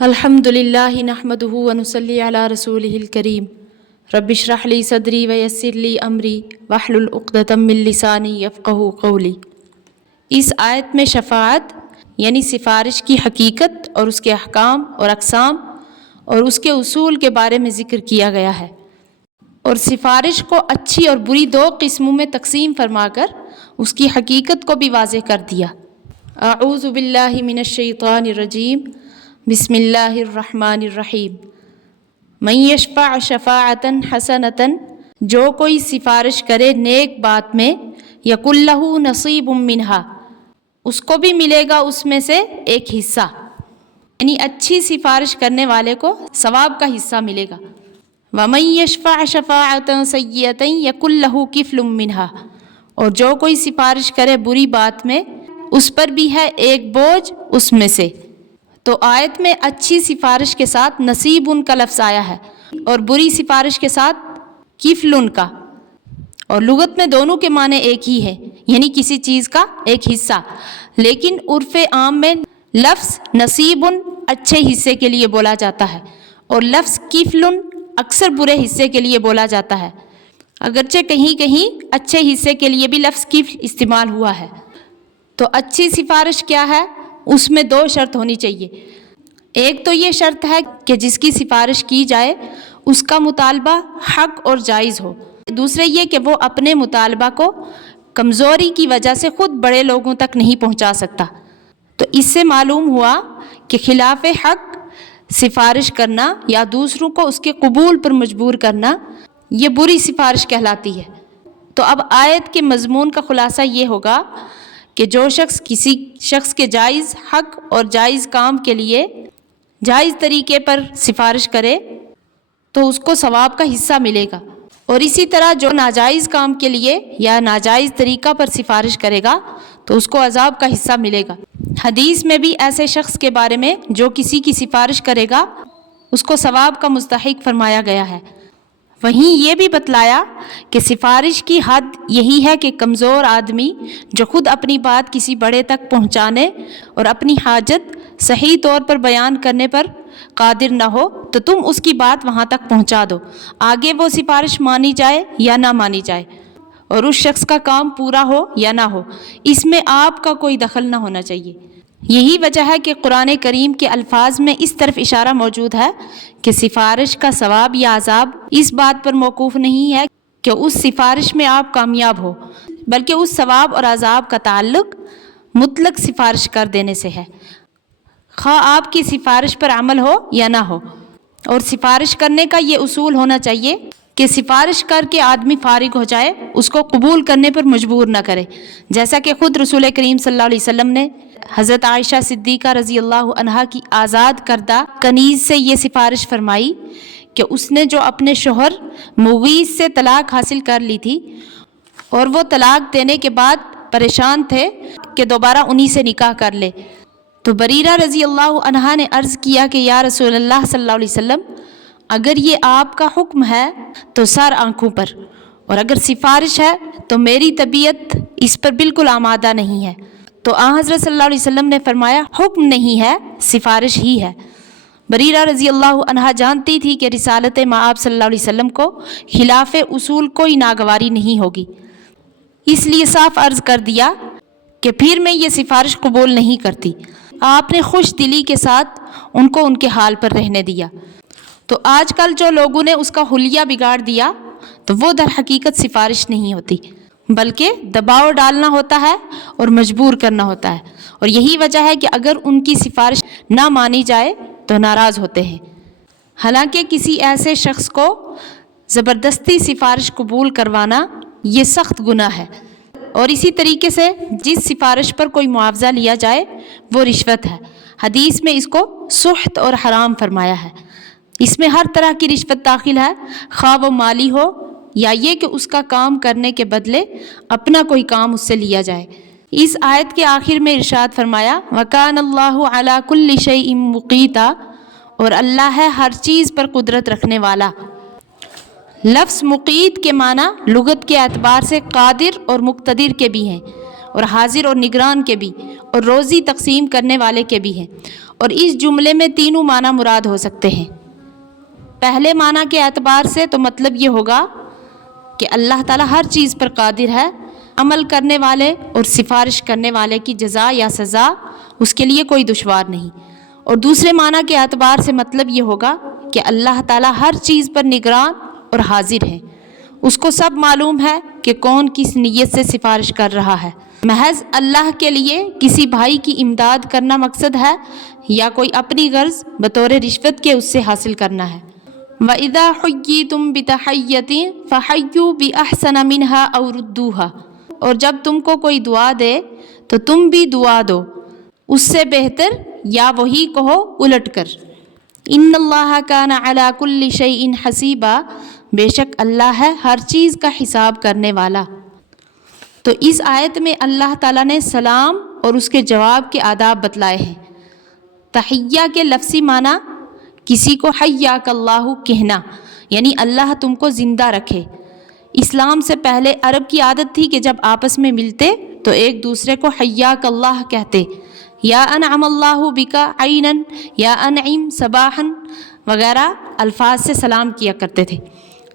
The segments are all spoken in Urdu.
الحمدللہ نحمدہ ونصلی علی رسولہ الکریم رب اشرح لی صدری ویسر لی امری واحلل عقدۃ من لسانی یفقہوا قولی۔ اس آیت میں شفاعت یعنی سفارش کی حقیقت اور اس کے احکام اور اقسام اور اس کے اصول کے بارے میں ذکر کیا گیا ہے، اور سفارش کو اچھی اور بری دو قسموں میں تقسیم فرما کر اس کی حقیقت کو بھی واضح کر دیا۔ اعوذ باللہ من الشیطان الرجیم، بسم اللہ الرحمن الرحیم۔ من یشفع شفاعۃ حسنۃ، جو کوئی سفارش کرے نیک بات میں، یکن لہ نصیب منہا، اس کو بھی ملے گا اس میں سے ایک حصہ، یعنی اچھی سفارش کرنے والے کو ثواب کا حصہ ملے گا۔ ومن یشفع شفاعۃ سیئۃ یکن لہ کفل منہا، اور جو کوئی سفارش کرے بری بات میں، اس پر بھی ہے ایک بوجھ اس میں سے۔ تو آیت میں اچھی سفارش کے ساتھ نصیب ان کا لفظ آیا ہے اور بری سفارش کے ساتھ کفل ان کا، اور لغت میں دونوں کے معنی ایک ہی ہے، یعنی کسی چیز کا ایک حصہ، لیکن عرف عام میں لفظ نصیب اچھے حصے کے لیے بولا جاتا ہے اور لفظ کفل اکثر برے حصے کے لیے بولا جاتا ہے، اگرچہ کہیں کہیں اچھے حصے کے لیے بھی لفظ کفل استعمال ہوا ہے۔ تو اچھی سفارش کیا ہے؟ اس میں دو شرط ہونی چاہیے۔ ایک تو یہ شرط ہے کہ جس کی سفارش کی جائے اس کا مطالبہ حق اور جائز ہو، دوسرے یہ کہ وہ اپنے مطالبہ کو کمزوری کی وجہ سے خود بڑے لوگوں تک نہیں پہنچا سکتا۔ تو اس سے معلوم ہوا کہ خلاف حق سفارش کرنا یا دوسروں کو اس کے قبول پر مجبور کرنا، یہ بری سفارش کہلاتی ہے۔ تو اب آیت کے مضمون کا خلاصہ یہ ہوگا کہ جو شخص کسی شخص کے جائز حق اور جائز کام کے لیے جائز طریقے پر سفارش کرے تو اس کو ثواب کا حصہ ملے گا، اور اسی طرح جو ناجائز کام کے لیے یا ناجائز طریقہ پر سفارش کرے گا تو اس کو عذاب کا حصہ ملے گا۔ حدیث میں بھی ایسے شخص کے بارے میں جو کسی کی سفارش کرے گا اس کو ثواب کا مستحق فرمایا گیا ہے۔ وہیں یہ بھی بتلایا کہ سفارش کی حد یہی ہے کہ کمزور آدمی جو خود اپنی بات کسی بڑے تک پہنچانے اور اپنی حاجت صحیح طور پر بیان کرنے پر قادر نہ ہو تو تم اس کی بات وہاں تک پہنچا دو، آگے وہ سفارش مانی جائے یا نہ مانی جائے، اور اس شخص کا کام پورا ہو یا نہ ہو، اس میں آپ کا کوئی دخل نہ ہونا چاہیے۔ یہی وجہ ہے کہ قرآن کریم کے الفاظ میں اس طرف اشارہ موجود ہے کہ سفارش کا ثواب یا عذاب اس بات پر موقوف نہیں ہے کہ اس سفارش میں آپ کامیاب ہو، بلکہ اس ثواب اور عذاب کا تعلق مطلق سفارش کر دینے سے ہے، خواہ آپ کی سفارش پر عمل ہو یا نہ ہو۔ اور سفارش کرنے کا یہ اصول ہونا چاہیے کہ سفارش کر کے آدمی فارغ ہو جائے، اس کو قبول کرنے پر مجبور نہ کرے، جیسا کہ خود رسول کریم صلی اللہ علیہ وسلم نے حضرت عائشہ صدیقہ رضی اللہ عنہا کی آزاد کردہ کنیز سے یہ سفارش فرمائی کہ اس نے جو اپنے شوہر مغیث سے طلاق حاصل کر لی تھی اور وہ طلاق دینے کے بعد پریشان تھے کہ دوبارہ انہی سے نکاح کر لے، تو بریرہ رضی اللہ عنہا نے عرض کیا کہ یا رسول اللہ صلی اللہ علیہ وسلم، اگر یہ آپ کا حکم ہے تو سر آنکھوں پر، اور اگر سفارش ہے تو میری طبیعت اس پر بالکل آمادہ نہیں ہے۔ تو آن حضرت صلی اللہ علیہ وسلم نے فرمایا حکم نہیں ہے، سفارش ہی ہے۔ بریرہ رضی اللہ عنہا جانتی تھی کہ رسالت مآب صلی اللہ علیہ وسلم کو خلاف اصول کوئی ناگواری نہیں ہوگی، اس لیے صاف عرض کر دیا کہ پھر میں یہ سفارش قبول نہیں کرتی۔ آپ نے خوش دلی کے ساتھ ان کو ان کے حال پر رہنے دیا۔ تو آج کل جو لوگوں نے اس کا حلیہ بگاڑ دیا تو وہ در حقیقت سفارش نہیں ہوتی، بلکہ دباؤ ڈالنا ہوتا ہے اور مجبور کرنا ہوتا ہے، اور یہی وجہ ہے کہ اگر ان کی سفارش نہ مانی جائے تو ناراض ہوتے ہیں۔ حالانکہ کسی ایسے شخص کو زبردستی سفارش قبول کروانا یہ سخت گناہ ہے، اور اسی طریقے سے جس سفارش پر کوئی معاوضہ لیا جائے وہ رشوت ہے۔ حدیث میں اس کو سخط اور حرام فرمایا ہے۔ اس میں ہر طرح کی رشوت داخل ہے، خواہ وہ مالی ہو یا یہ کہ اس کا کام کرنے کے بدلے اپنا کوئی کام اس سے لیا جائے۔ اس آیت کے آخر میں ارشاد فرمایا وَكَانَ اللَّهُ عَلَى كُلِّ شَيْءٍ مُقِيتًا، اور اللہ ہے ہر چیز پر قدرت رکھنے والا۔ لفظ مقیت کے معنی لغت کے اعتبار سے قادر اور مقتدر کے بھی ہیں، اور حاضر اور نگران کے بھی، اور روزی تقسیم کرنے والے کے بھی ہیں، اور اس جملے میں تینوں معنی مراد ہو سکتے ہیں۔ پہلے معنی کے اعتبار سے تو مطلب یہ ہوگا کہ اللہ تعالیٰ ہر چیز پر قادر ہے، عمل کرنے والے اور سفارش کرنے والے کی جزا یا سزا اس کے لیے کوئی دشوار نہیں۔ اور دوسرے معنی کے اعتبار سے مطلب یہ ہوگا کہ اللہ تعالیٰ ہر چیز پر نگران اور حاضر ہے، اس کو سب معلوم ہے کہ کون کس نیت سے سفارش کر رہا ہے۔ محض اللہ کے لیے کسی بھائی کی امداد کرنا مقصد ہے یا کوئی اپنی غرض بطور رشوت کے اس سے حاصل کرنا ہے۔ وَإِذَا حُيِّيتُم بِتَحِيَّةٍ فَحَيُّوا بِأَحْسَنَ مِنْهَا أَوْ رُدُّوهَا، اور جب تم کو کوئی دعا دے تو تم بھی دعا دو، اس سے بہتر یا وہی کہو الٹ کر۔ ان اللہ کان علی کل شیء حسیبا، بے شک اللہ ہے ہر چیز کا حساب کرنے والا۔ تو اس آیت میں اللہ تعالیٰ نے سلام اور اس کے جواب کے آداب بتلائے ہیں۔ تحیہ کے لفظی معنی کسی کو حیاک اللہ کہنا، یعنی اللہ تم کو زندہ رکھے۔ اسلام سے پہلے عرب کی عادت تھی کہ جب آپس میں ملتے تو ایک دوسرے کو حیاک اللہ کہتے، یا انعم اللہ بکا عینا، یا انعم صباحا وغیرہ الفاظ سے سلام کیا کرتے تھے۔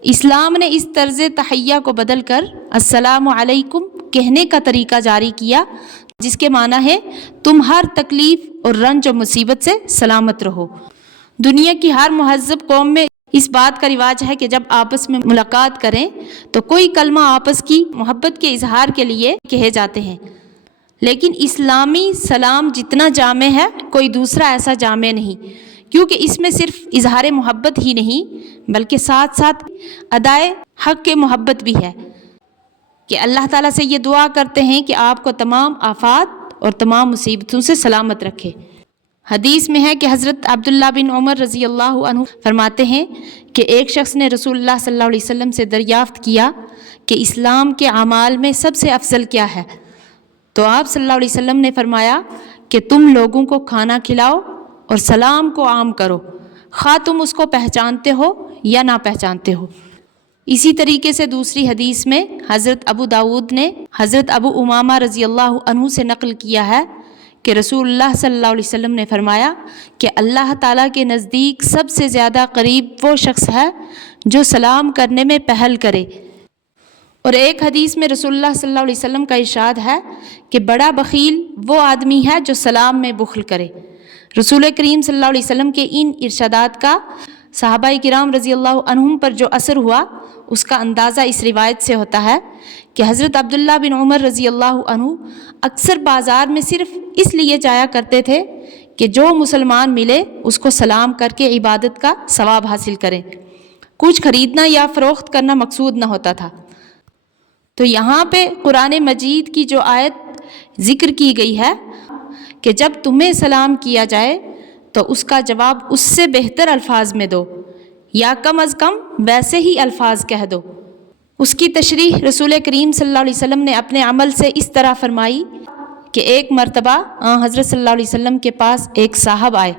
اسلام نے اس طرز تحیہ کو بدل کر السلام علیکم کہنے کا طریقہ جاری کیا، جس کے معنی ہے تم ہر تکلیف اور رنج و مصیبت سے سلامت رہو۔ دنیا کی ہر مہذب قوم میں اس بات کا رواج ہے کہ جب آپس میں ملاقات کریں تو کوئی کلمہ آپس کی محبت کے اظہار کے لیے کہے جاتے ہیں، لیکن اسلامی سلام جتنا جامع ہے کوئی دوسرا ایسا جامع نہیں، کیونکہ اس میں صرف اظہار محبت ہی نہیں بلکہ ساتھ ساتھ ادائے حق کے محبت بھی ہے کہ اللہ تعالیٰ سے یہ دعا کرتے ہیں کہ آپ کو تمام آفات اور تمام مصیبتوں سے سلامت رکھے۔ حدیث میں ہے کہ حضرت عبداللہ بن عمر رضی اللہ عنہ فرماتے ہیں کہ ایک شخص نے رسول اللہ صلی اللہ علیہ وسلم سے دریافت کیا کہ اسلام کے اعمال میں سب سے افضل کیا ہے؟ تو آپ صلی اللہ علیہ وسلم نے فرمایا کہ تم لوگوں کو کھانا کھلاؤ اور سلام کو عام کرو، خواہ تم اس کو پہچانتے ہو یا نہ پہچانتے ہو۔ اسی طریقے سے دوسری حدیث میں حضرت ابو داود نے حضرت ابو امامہ رضی اللہ عنہ سے نقل کیا ہے کہ رسول اللہ صلی اللہ علیہ وسلم نے فرمایا کہ اللہ تعالیٰ کے نزدیک سب سے زیادہ قریب وہ شخص ہے جو سلام کرنے میں پہل کرے۔ اور ایک حدیث میں رسول اللہ صلی اللہ علیہ وسلم کا ارشاد ہے کہ بڑا بخیل وہ آدمی ہے جو سلام میں بخل کرے۔ رسول کریم صلی اللہ علیہ وسلم کے ان ارشادات کا صحابہ کرام رضی اللہ عنہم پر جو اثر ہوا اس کا اندازہ اس روایت سے ہوتا ہے کہ حضرت عبداللہ بن عمر رضی اللہ عنہ اکثر بازار میں صرف اس لیے جایا کرتے تھے کہ جو مسلمان ملے اس کو سلام کر کے عبادت کا ثواب حاصل کریں، کچھ خریدنا یا فروخت کرنا مقصود نہ ہوتا تھا۔ تو یہاں پہ قرآن مجید کی جو آیت ذکر کی گئی ہے کہ جب تمہیں سلام کیا جائے تو اس کا جواب اس سے بہتر الفاظ میں دو یا کم از کم ویسے ہی الفاظ کہہ دو۔ اس کی تشریح رسول کریم صلی اللہ علیہ وسلم نے اپنے عمل سے اس طرح فرمائی کہ ایک مرتبہ حضرت صلی اللہ علیہ وسلم کے پاس ایک صاحب آئے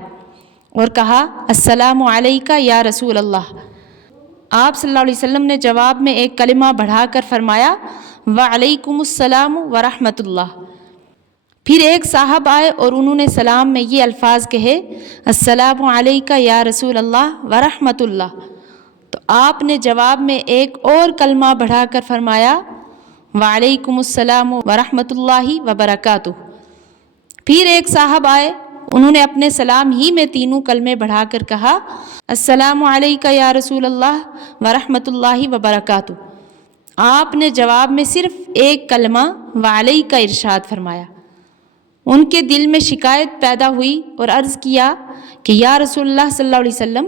اور کہا السلام علیکہ یا رسول اللہ۔ آپ صلی اللہ علیہ وسلم نے جواب میں ایک کلمہ بڑھا کر فرمایا وعلیکم السلام ورحمۃ اللہ۔ پھر ایک صاحب آئے اور انہوں نے سلام میں یہ الفاظ کہے السلام علیکہ یا رسول اللہ ورحمۃ اللہ۔ تو آپ نے جواب میں ایک اور کلمہ بڑھا کر فرمایا وعلیکم السلام ورحمۃ اللہ وبرکاتہ۔ پھر ایک صاحب آئے، انہوں نے اپنے سلام ہی میں تینوں کلمے بڑھا کر کہا السلام علیکہ یا رسول اللہ ورحمۃ اللہ وبرکاتہ۔ آپ نے جواب میں صرف ایک کلمہ وعلیکہ ارشاد فرمایا۔ ان کے دل میں شکایت پیدا ہوئی اور عرض کیا کہ یا رسول اللہ صلی اللہ علیہ وسلم،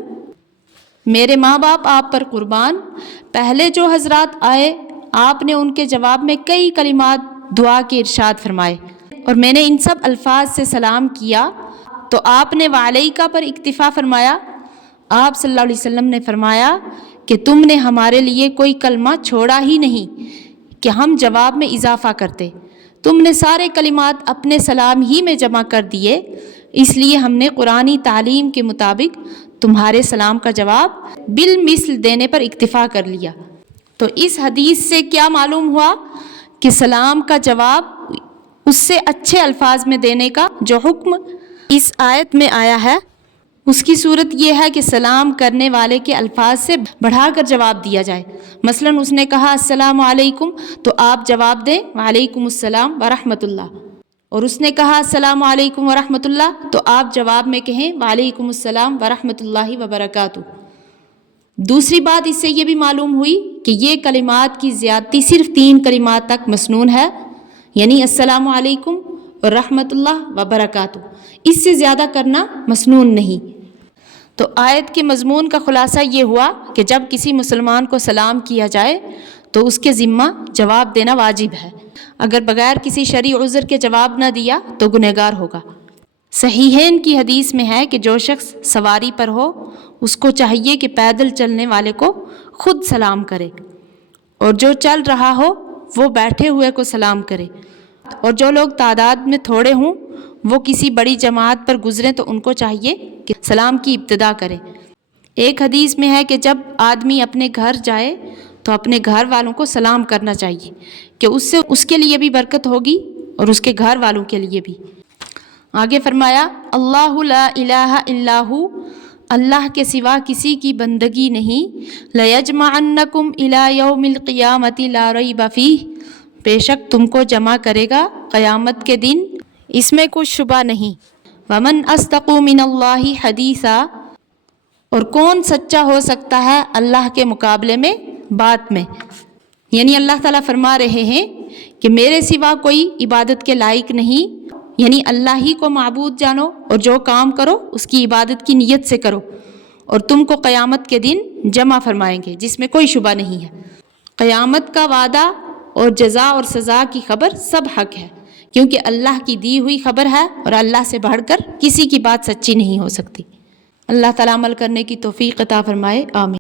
میرے ماں باپ آپ پر قربان، پہلے جو حضرات آئے آپ نے ان کے جواب میں کئی کلمات دعا کے ارشاد فرمائے اور میں نے ان سب الفاظ سے سلام کیا تو آپ نے وعلیکہ پر اکتفا فرمایا۔ آپ صلی اللہ علیہ وسلم نے فرمایا کہ تم نے ہمارے لیے کوئی کلمہ چھوڑا ہی نہیں کہ ہم جواب میں اضافہ کرتے، تم نے سارے کلمات اپنے سلام ہی میں جمع کر دیے، اس لیے ہم نے قرآنی تعلیم کے مطابق تمہارے سلام کا جواب بالمثل دینے پر اکتفا کر لیا۔ تو اس حدیث سے کیا معلوم ہوا کہ سلام کا جواب اس سے اچھے الفاظ میں دینے کا جو حکم اس آیت میں آیا ہے اس کی صورت یہ ہے کہ سلام کرنے والے کے الفاظ سے بڑھا کر جواب دیا جائے۔ مثلا اس نے کہا السلام علیکم تو آپ جواب دیں وعلیکم السلام ورحمۃ اللہ، اور اس نے کہا السلام علیکم ورحمۃ اللہ تو آپ جواب میں کہیں وعلیکم السلام ورحمۃ اللہ وبرکاتہ۔ دوسری بات اس سے یہ بھی معلوم ہوئی کہ یہ کلمات کی زیادتی صرف 3 کلمات تک مسنون ہے، یعنی السلام علیکم اور رحمۃ اللہ وبرکاتہ، اس سے زیادہ کرنا مسنون نہیں۔ تو آیت کے مضمون کا خلاصہ یہ ہوا کہ جب کسی مسلمان کو سلام کیا جائے تو اس کے ذمہ جواب دینا واجب ہے، اگر بغیر کسی شرعی عذر کے جواب نہ دیا تو گنہگار ہوگا۔ صحیحین کی حدیث میں ہے کہ جو شخص سواری پر ہو اس کو چاہیے کہ پیدل چلنے والے کو خود سلام کرے، اور جو چل رہا ہو وہ بیٹھے ہوئے کو سلام کرے، اور جو لوگ تعداد میں تھوڑے ہوں وہ کسی بڑی جماعت پر گزریں تو ان کو چاہیے کہ سلام کی ابتدا کریں۔ ایک حدیث میں ہے کہ جب آدمی اپنے گھر جائے تو اپنے گھر والوں کو سلام کرنا چاہیے کہ اس سے اس کے لیے بھی برکت ہوگی اور اس کے گھر والوں کے لیے بھی۔ آگے فرمایا اللہ لا الہ الا ہو، اللہ کے سوا کسی کی بندگی نہیں، لَيَجْمَعَنَّكُمْ إِلَى يَوْمِ الْقِيَامَةِ لَا رَيْبَ فِيهِ، بے شک تم کو جمع کرے گا قیامت کے دن، اس میں کوئی شبہ نہیں۔ وَمَنْ أَصْدَقُ مِنَ اللَّهِ حَدِيثًا، اور کون سچا ہو سکتا ہے اللہ کے مقابلے میں بات میں، یعنی اللہ تعالیٰ فرما رہے ہیں کہ میرے سوا کوئی عبادت کے لائق نہیں، یعنی اللہ ہی کو معبود جانو اور جو کام کرو اس کی عبادت کی نیت سے کرو، اور تم کو قیامت کے دن جمع فرمائیں گے جس میں کوئی شبہ نہیں ہے۔ قیامت کا وعدہ اور جزا اور سزا کی خبر سب حق ہے، کیونکہ اللہ کی دی ہوئی خبر ہے اور اللہ سے بڑھ کر کسی کی بات سچی نہیں ہو سکتی۔ اللہ تعالیٰ عمل کرنے کی توفیق عطا فرمائے، آمین۔